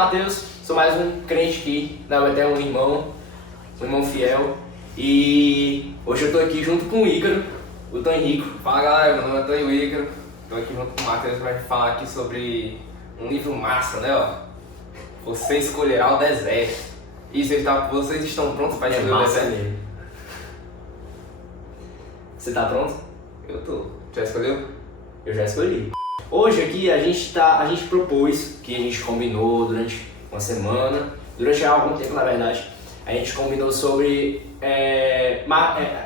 Matheus, sou mais um crente aqui da UETEL, um irmão fiel. E hoje eu tô aqui junto com o Ícaro, o Tão Henrico. Fala galera, meu nome é Tão Ícaro. Tô aqui junto com o Matheus pra falar aqui sobre um livro massa, né, ó? Você escolherá o deserto. E vocês estão prontos para escolher o deserto? Mesmo. Você tá pronto? Eu tô. Já escolheu? Eu já escolhi. Hoje aqui a gente propôs, que a gente combinou durante uma semana, durante algum tempo na verdade, a gente combinou sobre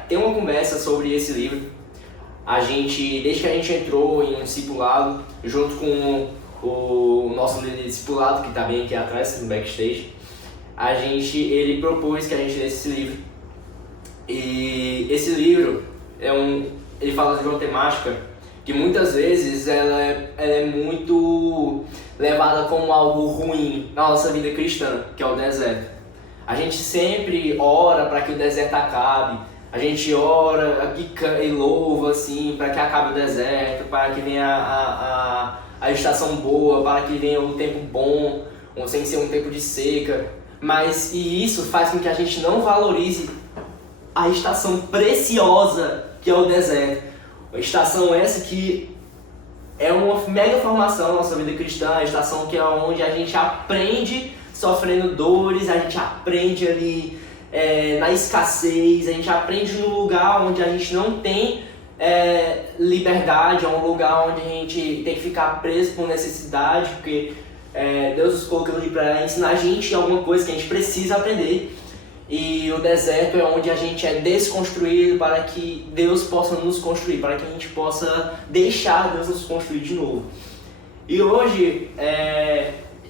ter uma conversa sobre esse livro. Desde que a gente entrou em um discipulado, junto com o nosso líder de discipulado, que está bem aqui atrás, no backstage, ele propôs que a gente lesse esse livro. E esse livro, ele fala de uma temática que muitas vezes ela é muito levada como algo ruim na nossa vida cristã, que é o deserto. A gente sempre ora para que o deserto acabe, a gente ora e louva assim, para que acabe o deserto, para que venha a estação boa, para que venha um tempo bom, sem ser um tempo de seca. E isso faz com que a gente não valorize a estação preciosa que é o deserto. A estação essa que é uma mega formação na nossa vida cristã, a estação que é onde a gente aprende sofrendo dores, a gente aprende ali na escassez, a gente aprende no lugar onde a gente não tem liberdade, é um lugar onde a gente tem que ficar preso por necessidade, porque Deus nos colocou ali para ensinar a gente alguma coisa que a gente precisa aprender. E o deserto é onde a gente é desconstruído para que Deus possa nos construir, para que a gente possa deixar Deus nos construir de novo. E hoje,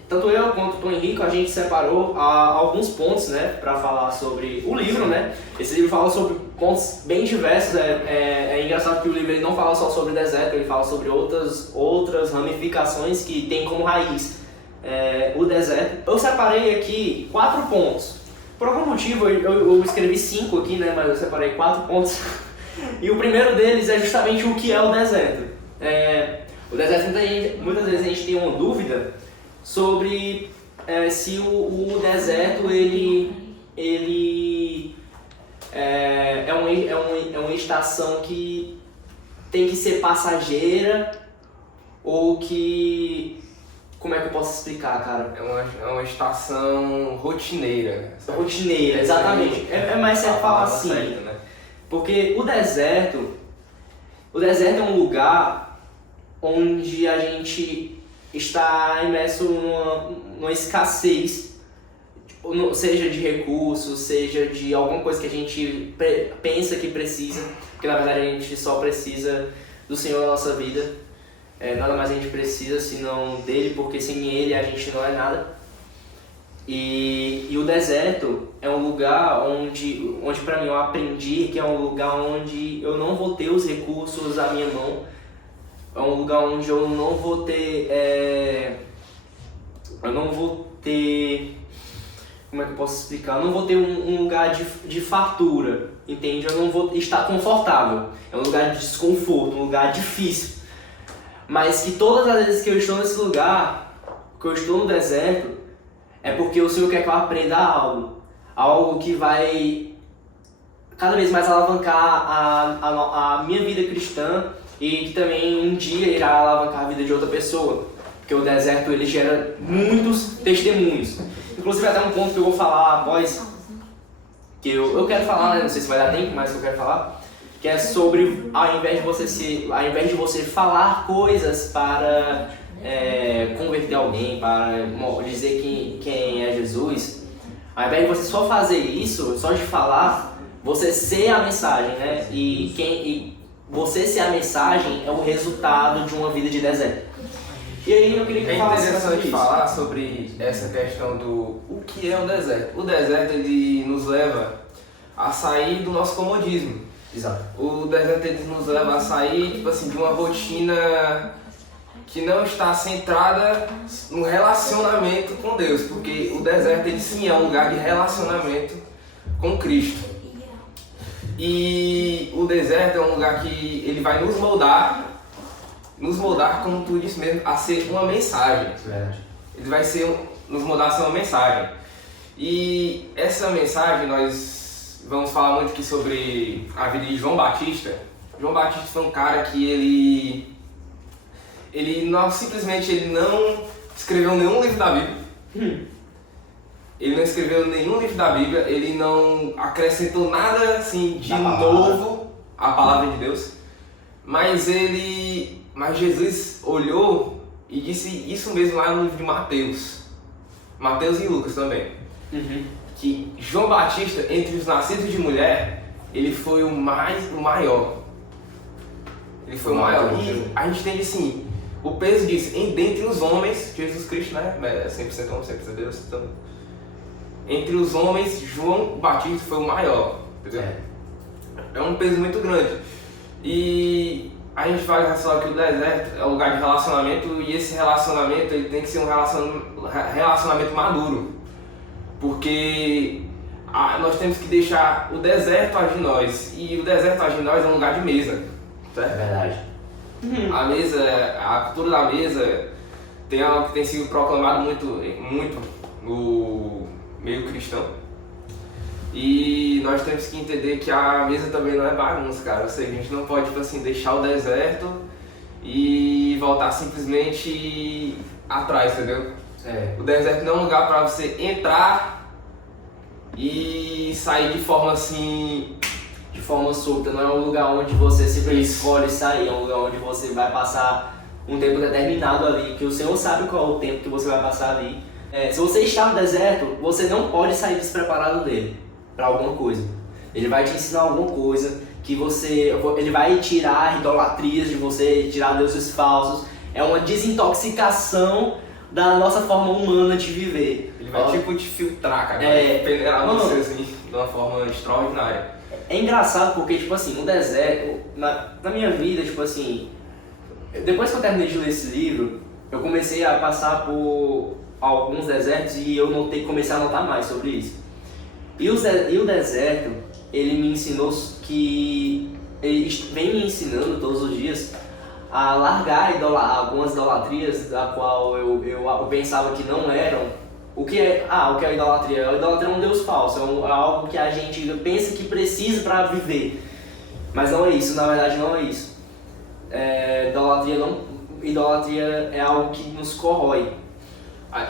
tanto eu quanto o Tão Henrico, a gente separou alguns pontos, né, para falar sobre o livro, né? Esse livro fala sobre pontos bem diversos. É engraçado que o livro ele não fala só sobre deserto, ele fala sobre outras ramificações que tem como raiz o deserto. Eu separei aqui 4 pontos. Por algum motivo eu escrevi 5 aqui, né, mas eu separei 4 pontos. E o primeiro deles é justamente o que é o deserto. O deserto, muitas vezes a gente tem uma dúvida sobre se o deserto é uma estação que tem que ser passageira ou que... Como é que eu posso explicar, cara? É uma estação rotineira. Rotineira, exatamente. É mais certo falar assim. Certo, né? Porque o deserto é um lugar onde a gente está imerso numa escassez, seja de recursos, seja de alguma coisa que a gente pensa que precisa, porque na verdade a gente só precisa do Senhor na nossa vida. Nada mais a gente precisa senão dele, porque sem ele a gente não é nada. E o deserto é um lugar onde para mim eu aprendi que é um lugar onde eu não vou ter os recursos à minha mão. É um lugar onde eu não vou ter... Como é que eu posso explicar? Eu não vou ter um lugar de fartura, entende? Eu não vou estar confortável. É um lugar de desconforto, um lugar difícil. Mas que todas as vezes que eu estou nesse lugar, que eu estou no deserto, é porque o Senhor quer que eu aprenda algo que vai cada vez mais alavancar a minha vida cristã e que também um dia irá alavancar a vida de outra pessoa, porque o deserto ele gera muitos testemunhos. Inclusive até um ponto que eu vou falar após, que eu quero falar, né? Não sei se vai dar tempo, mas eu quero falar, que é sobre, ao invés de você falar coisas para converter alguém, para dizer quem é Jesus, ao invés de você só fazer isso, só de falar, você ser a mensagem, né? E você ser a mensagem é o resultado de uma vida de deserto. E aí eu queria que falasse sobre isso. É interessante falar sobre essa questão do o que é o deserto. O deserto ele nos leva a sair do nosso comodismo. Exato. O deserto ele nos leva a sair tipo assim, de uma rotina que não está centrada no relacionamento com Deus, porque o deserto ele sim é um lugar de relacionamento com Cristo. E o deserto é um lugar que ele vai nos moldar, como tu disse mesmo, a ser uma mensagem. Verdade. Ele vai ser nos mandasse uma mensagem. E essa mensagem nós vamos falar muito aqui sobre a vida de João Batista. João Batista foi um cara que ele não escreveu nenhum livro da Bíblia. Ele não escreveu nenhum livro da Bíblia, ele não acrescentou nada assim de novo à palavra de Deus. Mas Jesus olhou e disse isso mesmo lá no livro de Mateus e Lucas também. Que João Batista, entre os nascidos de mulher, ele foi o maior. Ele foi o maior. E a gente tem assim, o peso disso, dentre os homens, Jesus Cristo, né? 100% homem, 100% Deus. Então, entre os homens, João Batista foi o maior. Entendeu? É um peso muito grande. E a gente vai ressaltar que o deserto é um lugar de relacionamento, e esse relacionamento ele tem que ser um relacionamento maduro. Porque nós temos que deixar o deserto agir em nós. E o deserto agir em nós é um lugar de mesa. Certo? É verdade. A mesa, a cultura da mesa tem algo que tem sido proclamado muito no meio cristão. E nós temos que entender que a mesa também não é bagunça, cara. Ou seja, a gente não pode, tipo assim, deixar o deserto e voltar simplesmente atrás, entendeu? O deserto não é um lugar para você entrar e sair de forma assim... De forma solta, não é um lugar onde você simplesmente escolhe sair, é um lugar onde você vai passar um tempo determinado ali, que o Senhor sabe qual é o tempo que você vai passar ali. Se você está no deserto, você não pode sair despreparado dele para alguma coisa. Ele vai te ensinar alguma coisa, ele vai tirar idolatrias de você, tirar deuses falsos. É uma desintoxicação da nossa forma humana de viver. Ele vai tipo te filtrar, cara, vai peneirar você assim, de uma forma extraordinária. É engraçado porque, tipo assim, no deserto, na minha vida, tipo assim, depois que eu terminei de ler esse livro, eu comecei a passar por alguns desertos e eu comecei a notar mais sobre isso. E o deserto, ele me ensinou ele vem me ensinando todos os dias a largar algumas idolatrias da qual eu pensava que não eram. O que é a idolatria? A idolatria é um Deus falso, é algo que a gente pensa que precisa para viver. Mas não é isso, na verdade não é isso. Idolatria é algo que nos corrói.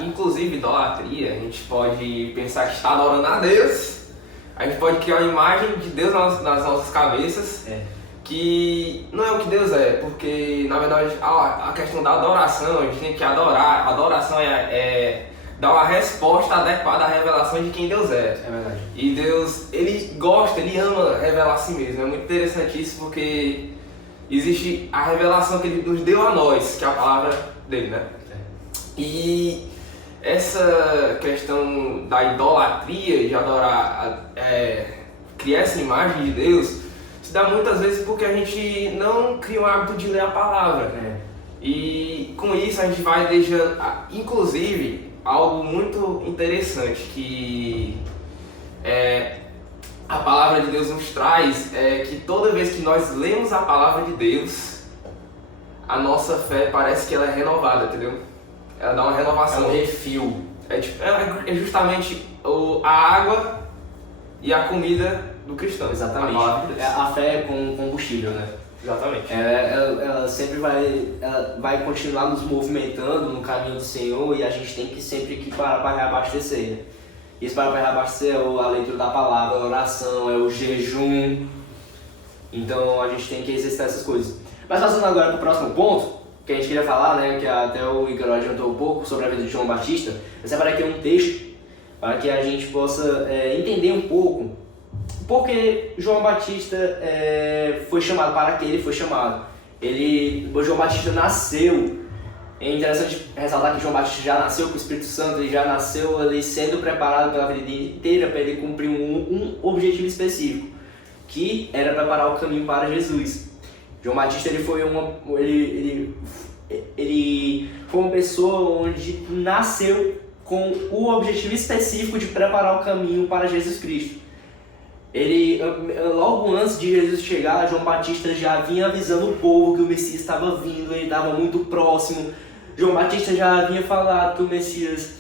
Inclusive, idolatria, a gente pode pensar que está adorando a Deus, a gente pode criar uma imagem de Deus nas nossas cabeças, que não é o que Deus é, porque na verdade a questão da adoração, a gente tem que adorar, a adoração é dar uma resposta adequada à revelação de quem Deus é. É verdade. E Deus, ele gosta, ele ama revelar a si mesmo. É muito interessante isso porque existe a revelação que ele nos deu a nós, que é a palavra dele, né? E essa questão da idolatria, de adorar, criar essa imagem de Deus, se dá muitas vezes porque a gente não cria o hábito de ler a palavra. E com isso a gente vai deixando, inclusive, algo muito interessante que a palavra de Deus nos traz é que toda vez que nós lemos a palavra de Deus, a nossa fé parece que ela é renovada, entendeu? Ela dá uma renovação. É um refil. É justamente a água e a comida do cristão. Exatamente. A fé é com combustível, né? Exatamente. Ela sempre vai continuar nos movimentando no caminho do Senhor, e a gente tem que sempre parar para reabastecer, né? Isso para reabastecer é a leitura da palavra, a oração, é o jejum. Então a gente tem que exercitar essas coisas. Mas passando agora para o próximo ponto, que a gente queria falar, né, que até o Igor adiantou um pouco sobre a vida de João Batista, eu separei aqui um texto para que a gente possa entender um pouco porque João Batista foi chamado, para que ele foi chamado. O João Batista nasceu, é interessante ressaltar que João Batista já nasceu com o Espírito Santo, ele já nasceu ali sendo preparado pela vida inteira para ele cumprir um objetivo específico, que era preparar o caminho para Jesus. João Batista ele foi uma pessoa onde nasceu com o objetivo específico de preparar o caminho para Jesus Cristo. Logo antes de Jesus chegar, João Batista já vinha avisando o povo que o Messias estava vindo, ele estava muito próximo. João Batista já havia falado que o Messias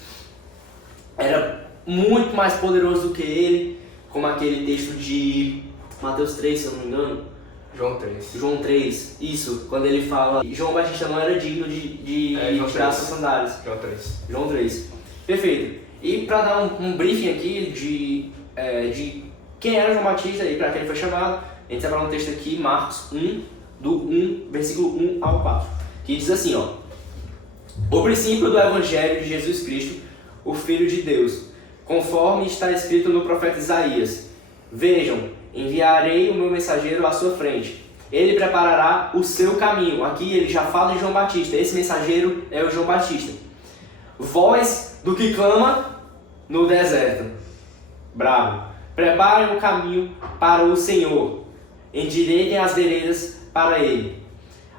era muito mais poderoso do que ele, como aquele texto de Mateus 3, se eu não me engano. João 3, isso, quando ele fala João Batista não era digno de tirar suas sandálias. João 3. Perfeito. E para dar um briefing aqui de quem era João Batista e para quem ele foi chamado, a gente vai falar um texto aqui, Marcos 1, versículo 1 ao 4, que diz assim, ó: O princípio do Evangelho de Jesus Cristo, o Filho de Deus, conforme está escrito no profeta Isaías: Vejam, enviarei o meu mensageiro à sua frente. Ele preparará o seu caminho. Aqui ele já fala de João Batista. Esse mensageiro é o João Batista. Voz do que clama no deserto. Bravo. Preparem o caminho para o Senhor. Endireitem as veredas para ele.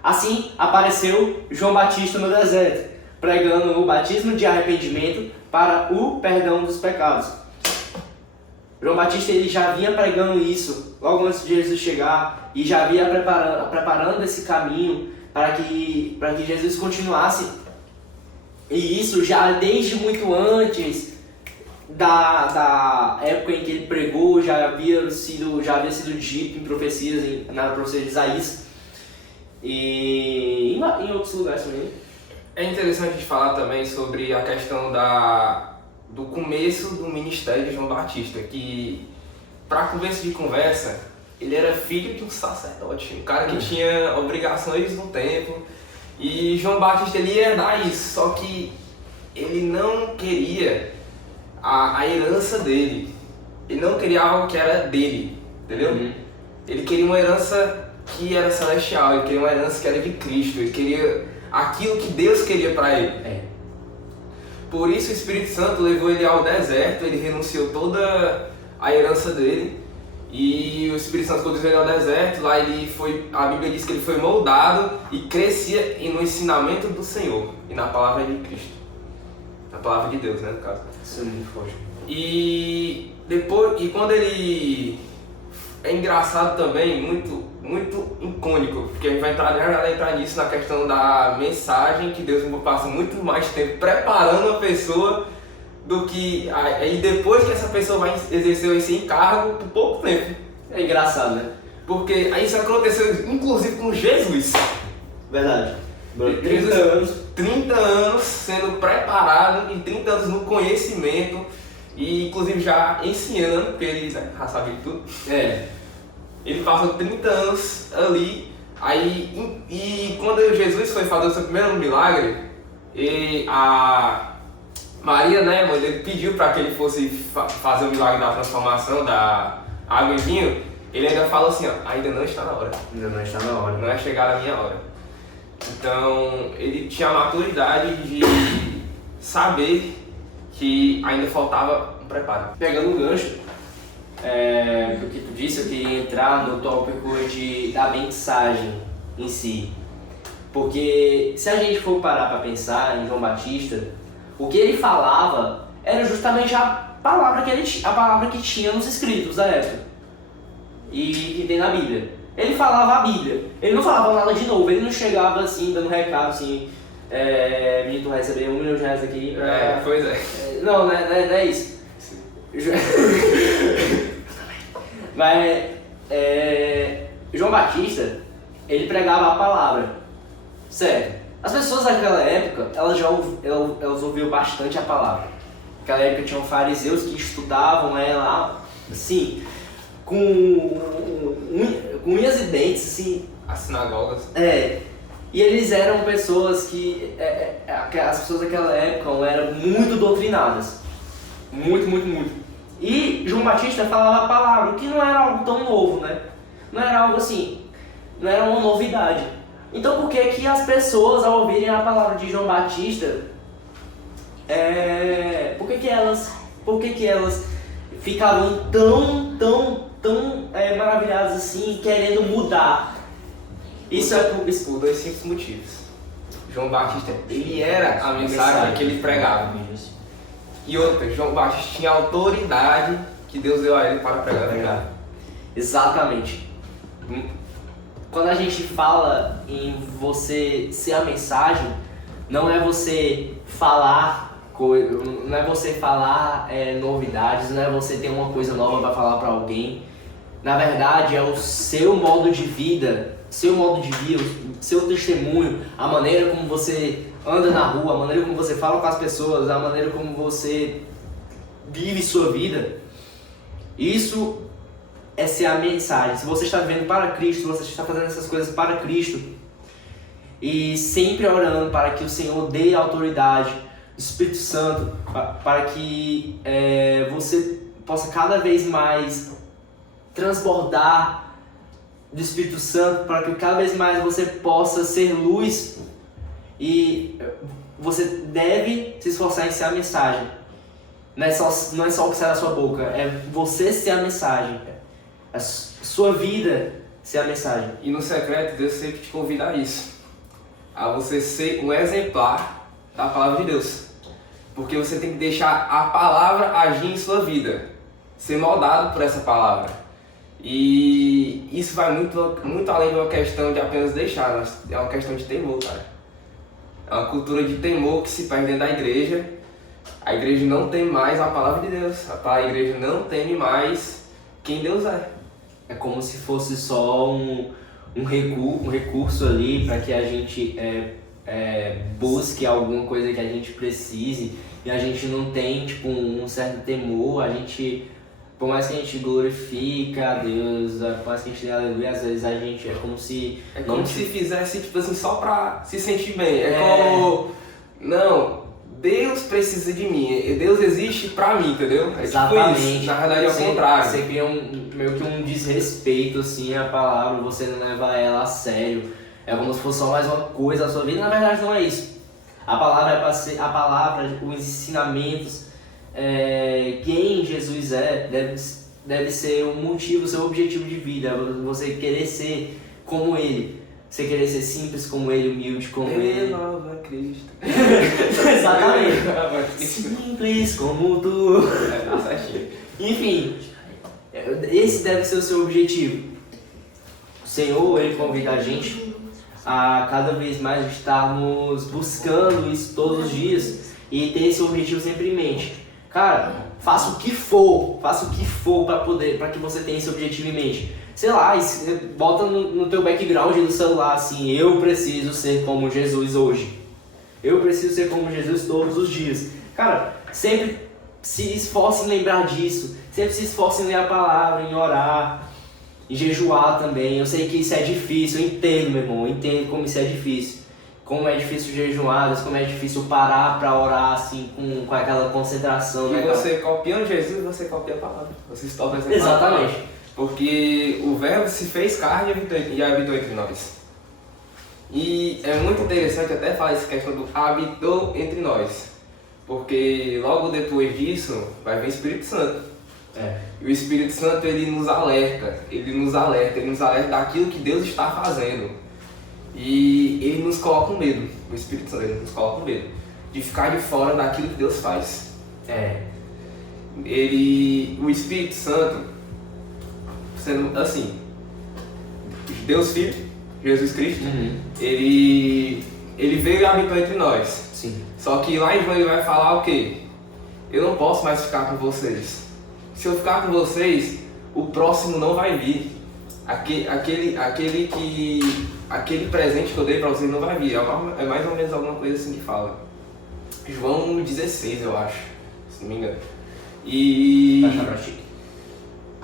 Assim apareceu João Batista no deserto, pregando o batismo de arrependimento para o perdão dos pecados. João Batista ele já vinha pregando isso logo antes de Jesus chegar e já vinha preparando esse caminho para que Jesus continuasse. E isso já desde muito antes da época em que ele pregou, já havia sido dito em profecias, na profecia de Isaías e em outros lugares também. É interessante a gente falar também sobre a questão do começo do ministério de João Batista, que, para começo de conversa, ele era filho de um sacerdote, um cara que tinha obrigações no templo, e João Batista ele ia herdar isso, só que ele não queria a herança dele, ele não queria algo que era dele, entendeu? Ele queria uma herança que era celestial, ele queria uma herança que era de Cristo, ele queria aquilo que Deus queria para ele. Por isso o Espírito Santo levou ele ao deserto, ele renunciou toda a herança dele, e o Espírito Santo conduziu ele ao deserto. Lá a Bíblia diz que ele foi moldado e crescia no ensinamento do Senhor e na palavra de Cristo, na palavra de Deus, né, no caso. Isso é muito forte. E quando ele é engraçado também, muito icônico, porque a gente vai entrar nisso na questão da mensagem, que Deus passa muito mais tempo preparando a pessoa do que aí depois que essa pessoa vai exercer esse encargo por pouco tempo. É engraçado, né? Porque isso aconteceu inclusive com Jesus. Verdade. 30 anos sendo preparado e 30 anos no conhecimento e inclusive já ensinando, porque ele já sabia tudo. Ele passou 30 anos ali, e quando Jesus foi fazer o seu primeiro milagre, a Maria, né, mãe, ele pediu para que ele fosse fazer o milagre da transformação da água em vinho. Ele ainda fala assim, ó: ainda não está na hora. Ainda não está na hora. Não é chegada a minha hora. Então, ele tinha a maturidade de saber que ainda faltava um preparo. Pegando o gancho do que tu disse, eu queria entrar no tópico da mensagem em si. Porque se a gente for parar para pensar em João Batista, o que ele falava era justamente a palavra que tinha nos escritos da época e que tem na Bíblia. Ele falava a Bíblia, ele não falava nada de novo, ele não chegava assim, dando recado assim: menino, tu vai receber R$1 milhão aqui. Pois é. Não é isso. Mas João Batista, ele pregava a palavra, certo? As pessoas daquela época, elas ouviam bastante a palavra. Naquela época tinham fariseus que estudavam ela, assim, com unhas e dentes, assim. As sinagogas. E eles eram pessoas as pessoas daquela época eram muito doutrinadas. Muito. E João Batista falava a palavra, que não era algo tão novo, né? Não era algo assim, não era uma novidade. Então por que as pessoas, ao ouvirem a palavra de João Batista, por que elas ficavam tão maravilhadas assim, querendo mudar? Isso é por dois simples motivos. João Batista, ele era a mensagem que ele pregava. E outra, João Batista tinha a autoridade que Deus deu a ele para pregar. Exatamente. Quando a gente fala em você ser a mensagem, não é você falar não é você falar novidades, não é você ter uma coisa nova para falar para alguém. Na verdade, é o seu modo de vida, o seu testemunho, a maneira como você anda na rua, a maneira como você fala com as pessoas, a maneira como você vive sua vida. Isso é ser a mensagem. Se você está vivendo para Cristo, você está fazendo essas coisas para Cristo e sempre orando para que o Senhor dê autoridade, o Espírito Santo, para que você possa cada vez mais transbordar do Espírito Santo, para que cada vez mais você possa ser luz, e você deve se esforçar em ser a mensagem. Não é só o que sai da sua boca, é você ser a mensagem, a sua vida ser a mensagem. E no secreto, Deus sempre te convida a isso, a você ser um exemplar da palavra de Deus, porque você tem que deixar a palavra agir em sua vida, ser moldado por essa palavra. E isso vai muito além de uma questão de apenas deixar, mas é uma questão de temor, cara. É uma cultura de temor que se perde dentro da igreja. A igreja não tem mais a palavra de Deus, a igreja não teme mais quem Deus é. É como se fosse só um recurso ali para que a gente busque alguma coisa que a gente precise, e a gente não tem tipo um certo temor. A gente, por mais que a gente glorifica a Deus, por mais que a gente dê aleluia, às vezes a gente é como se fizesse tipo assim só pra se sentir bem. Como, não, Deus precisa de mim, Deus existe pra mim, entendeu? Exatamente. Tipo isso. Na verdade é o contrário. Você cria meio que um desrespeito assim à palavra, você não leva ela a sério. É como se fosse só mais uma coisa da sua vida. Na verdade não é isso. A palavra é para ser, os ensinamentos, quem Jesus deve ser o motivo, o seu objetivo de vida. Você querer ser como Ele, você querer ser simples como Ele, humilde como Ele. Nova Cristo. Exatamente. Simples como tu. Enfim, esse deve ser o seu objetivo. O Senhor, Ele convida a gente a cada vez mais estarmos buscando isso todos os dias e ter esse objetivo sempre em mente. Cara, faça o que for para que você tenha esse objetivo em mente. Sei lá, bota no teu background do celular assim: eu preciso ser como Jesus hoje. Eu preciso ser como Jesus todos os dias. Cara, sempre se esforce em lembrar disso. Sempre se esforce em ler a palavra, em orar, em jejuar também. Eu sei que isso é difícil, eu entendo, meu irmão. Eu entendo como isso é difícil. Como é difícil jejuar, como é difícil parar pra orar assim, com aquela concentração. E né, você copiando Jesus, você copia a palavra. Você se torna essa palavra. Exatamente. Porque o verbo se fez carne e habitou entre nós. E é muito interessante até falar essa questão do habitou entre nós. Porque logo depois disso vai vir o Espírito Santo. E o Espírito Santo ele nos alerta daquilo que Deus está fazendo. E ele nos coloca com medo. O Espírito Santo ele nos coloca com medo de ficar de fora daquilo que Deus faz. O Espírito Santo, sendo assim, Deus Filho, Jesus Cristo, ele veio e habitou entre nós. Sim. Só que lá em João ele vai falar o quê? Eu não posso mais ficar com vocês. Se eu ficar com vocês, o próximo não vai vir. Aquele presente que eu dei para vocês não vai vir. É mais ou menos alguma coisa assim que fala. João 16, eu acho, se não me engano. E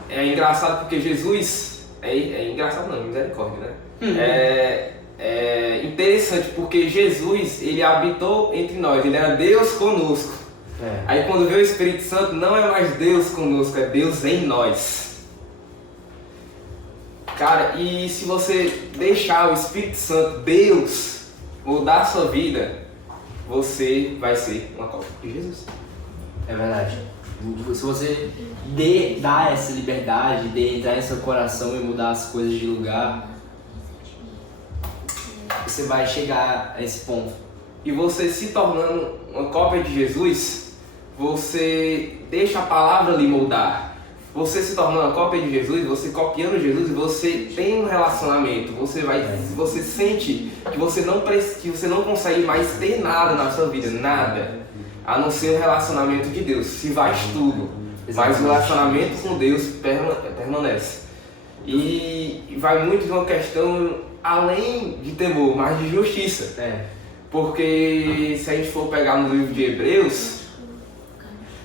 é engraçado porque Jesus... É engraçado não, misericórdia, né? É interessante porque Jesus, ele habitou entre nós, ele era Deus conosco. Aí quando veio o Espírito Santo, não é mais Deus conosco, é Deus em nós. Cara, e se você deixar o Espírito Santo, Deus, mudar a sua vida, você vai ser uma cópia de Jesus. É verdade. Se você dar essa liberdade de entrar em seu coração e mudar as coisas de lugar, você vai chegar a esse ponto. E você se tornando uma cópia de Jesus, você deixa a palavra lhe moldar. Você se tornando uma cópia de Jesus, você copiando Jesus, e você tem um relacionamento. Você sente que você não consegue mais ter nada na sua vida, nada. a não ser o relacionamento de Deus. Se vai tudo, mas o relacionamento com Deus permanece. E vai muito de uma questão além de temor, mas de justiça. Porque se a gente for pegar no livro de Hebreus,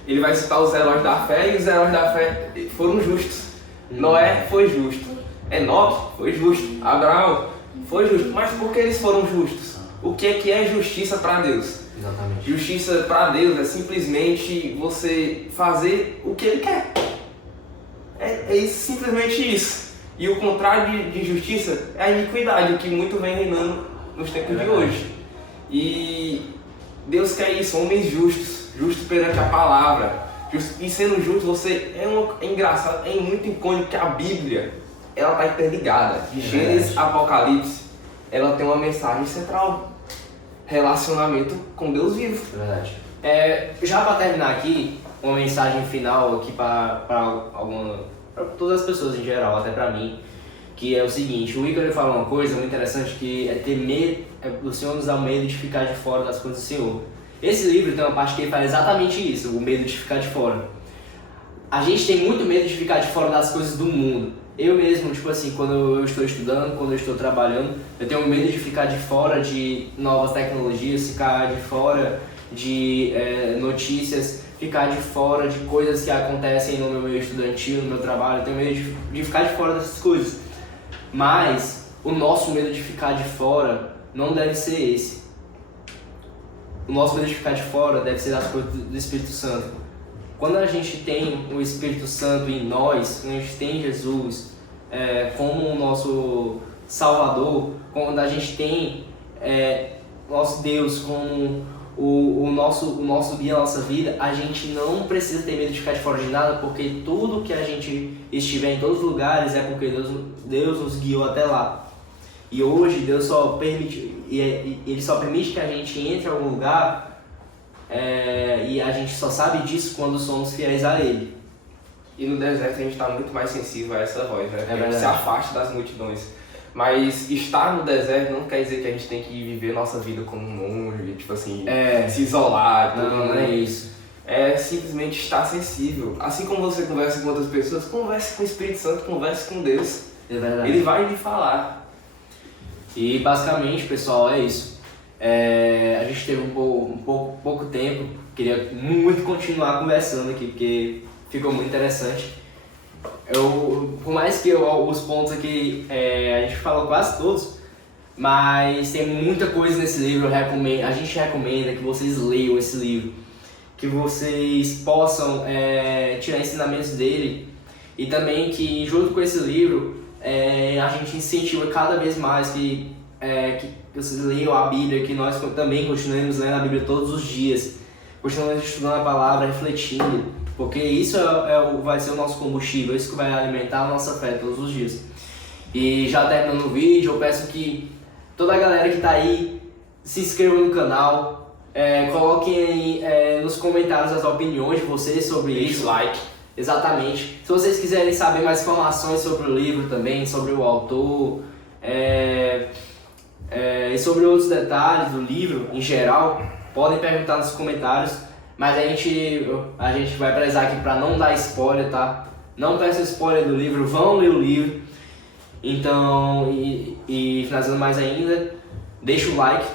ele vai citar os heróis da fé, e os heróis da fé foram justos. Noé foi justo, Enoque foi justo, Abraão foi justo. Mas por que eles foram justos? O que é justiça para Deus? Exatamente. Justiça para Deus é simplesmente você fazer o que Ele quer. Simplesmente isso. E o contrário de justiça é a iniquidade, o que muito vem reinando nos tempos de hoje. E Deus quer isso, homens justos perante a palavra. E sendo justo, você é engraçado, é muito icônico que a Bíblia ela está interligada. De Gênesis a Apocalipse, ela tem uma mensagem central: relacionamento com Deus vivo. Verdade. Já para terminar aqui, uma mensagem final aqui para todas as pessoas em geral, até para mim, que é o seguinte: o Igor ele fala uma coisa muito interessante, que é ter medo, o Senhor nos dá o medo de ficar de fora das coisas do Senhor. Esse livro tem uma parte que ele fala exatamente isso, o medo de ficar de fora. A gente tem muito medo de ficar de fora das coisas do mundo. Eu mesmo, tipo assim, quando eu estou estudando, quando eu estou trabalhando, eu tenho medo de ficar de fora de novas tecnologias, ficar de fora de notícias, ficar de fora de coisas que acontecem no meu meio estudantil, no meu trabalho. Eu tenho medo de ficar de fora dessas coisas. Mas o nosso medo de ficar de fora não deve ser esse. O nosso medo de ficar de fora deve ser das coisas do Espírito Santo. Quando a gente tem o Espírito Santo em nós, quando a gente tem Jesus como o nosso Salvador, quando a gente tem nosso Deus como o nosso guia, a nossa vida, a gente não precisa ter medo de ficar de fora de nada, porque tudo que a gente estiver em todos os lugares é porque Deus nos guiou até lá. E hoje Deus só permite, Ele só permite que a gente entre em algum lugar e a gente só sabe disso quando somos fiéis a Ele. E no deserto a gente está muito mais sensível a essa voz, né? A gente verdade. se afasta das multidões. Mas estar no deserto não quer dizer que a gente tem que viver nossa vida como um monge, tipo assim, se isolar. Não é isso. É simplesmente estar sensível. Assim como você conversa com outras pessoas, converse com o Espírito Santo, converse com Deus. É verdade. Ele vai lhe falar. E basicamente, pessoal, é isso. A gente teve pouco tempo, queria muito continuar conversando aqui, porque ficou muito interessante. Por mais que os pontos aqui a gente falou quase todos, mas tem muita coisa nesse livro. A gente recomenda que vocês leiam esse livro, que vocês possam tirar ensinamentos dele, e também que junto com esse livro a gente incentiva cada vez mais que vocês leiam a Bíblia, que nós também continuemos lendo a Bíblia todos os dias, continuemos estudando a palavra, refletindo, porque isso vai ser o nosso combustível, isso que vai alimentar a nossa fé todos os dias. E já terminando o vídeo, eu peço que toda a galera que está aí se inscreva no canal, coloquem aí nos comentários as opiniões de vocês sobre isso. Like. Exatamente. Se vocês quiserem saber mais informações sobre o livro também, sobre o autor, e sobre outros detalhes do livro em geral, podem perguntar nos comentários. Mas a gente vai prezar aqui para não dar spoiler, tá? Não peçam spoiler do livro, vão ler o livro. Então, e finalizando mais ainda, deixa o like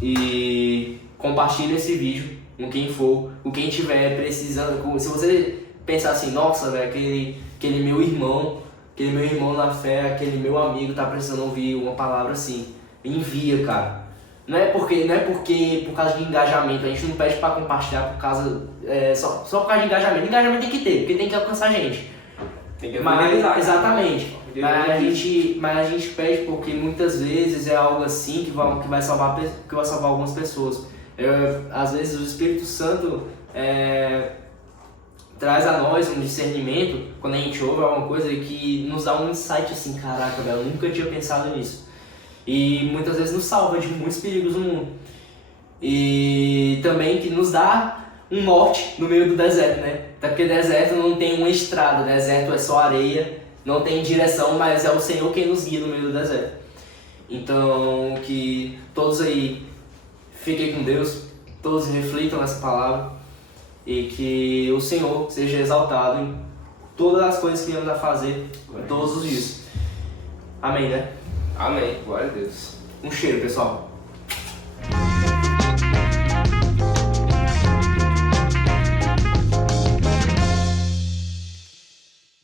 e compartilha esse vídeo com quem for, com quem estiver precisando. Se você pensar assim, nossa, velho, aquele meu irmão na fé, aquele meu amigo tá precisando ouvir uma palavra assim, envia, cara. Não é porque por causa de engajamento, a gente não pede para compartilhar por causa só por causa de engajamento. Engajamento tem que ter, porque tem que alcançar a gente. Tem que exatamente. Mas a gente pede porque muitas vezes é algo assim que vai salvar algumas pessoas. Às vezes o Espírito Santo traz a nós um discernimento quando a gente ouve alguma coisa que nos dá um insight assim, caraca, velho, eu nunca tinha pensado nisso. E muitas vezes nos salva de muitos perigos no mundo. E também que nos dá um norte no meio do deserto, né? Até porque deserto não tem uma estrada, deserto é só areia, não tem direção, mas é o Senhor quem nos guia no meio do deserto. Então, que todos aí fiquem com Deus, todos reflitam essa palavra e que o Senhor seja exaltado em todas as coisas que vamos a fazer todos os dias. Amém, né? Amém. Glória a Deus. Um cheiro, pessoal.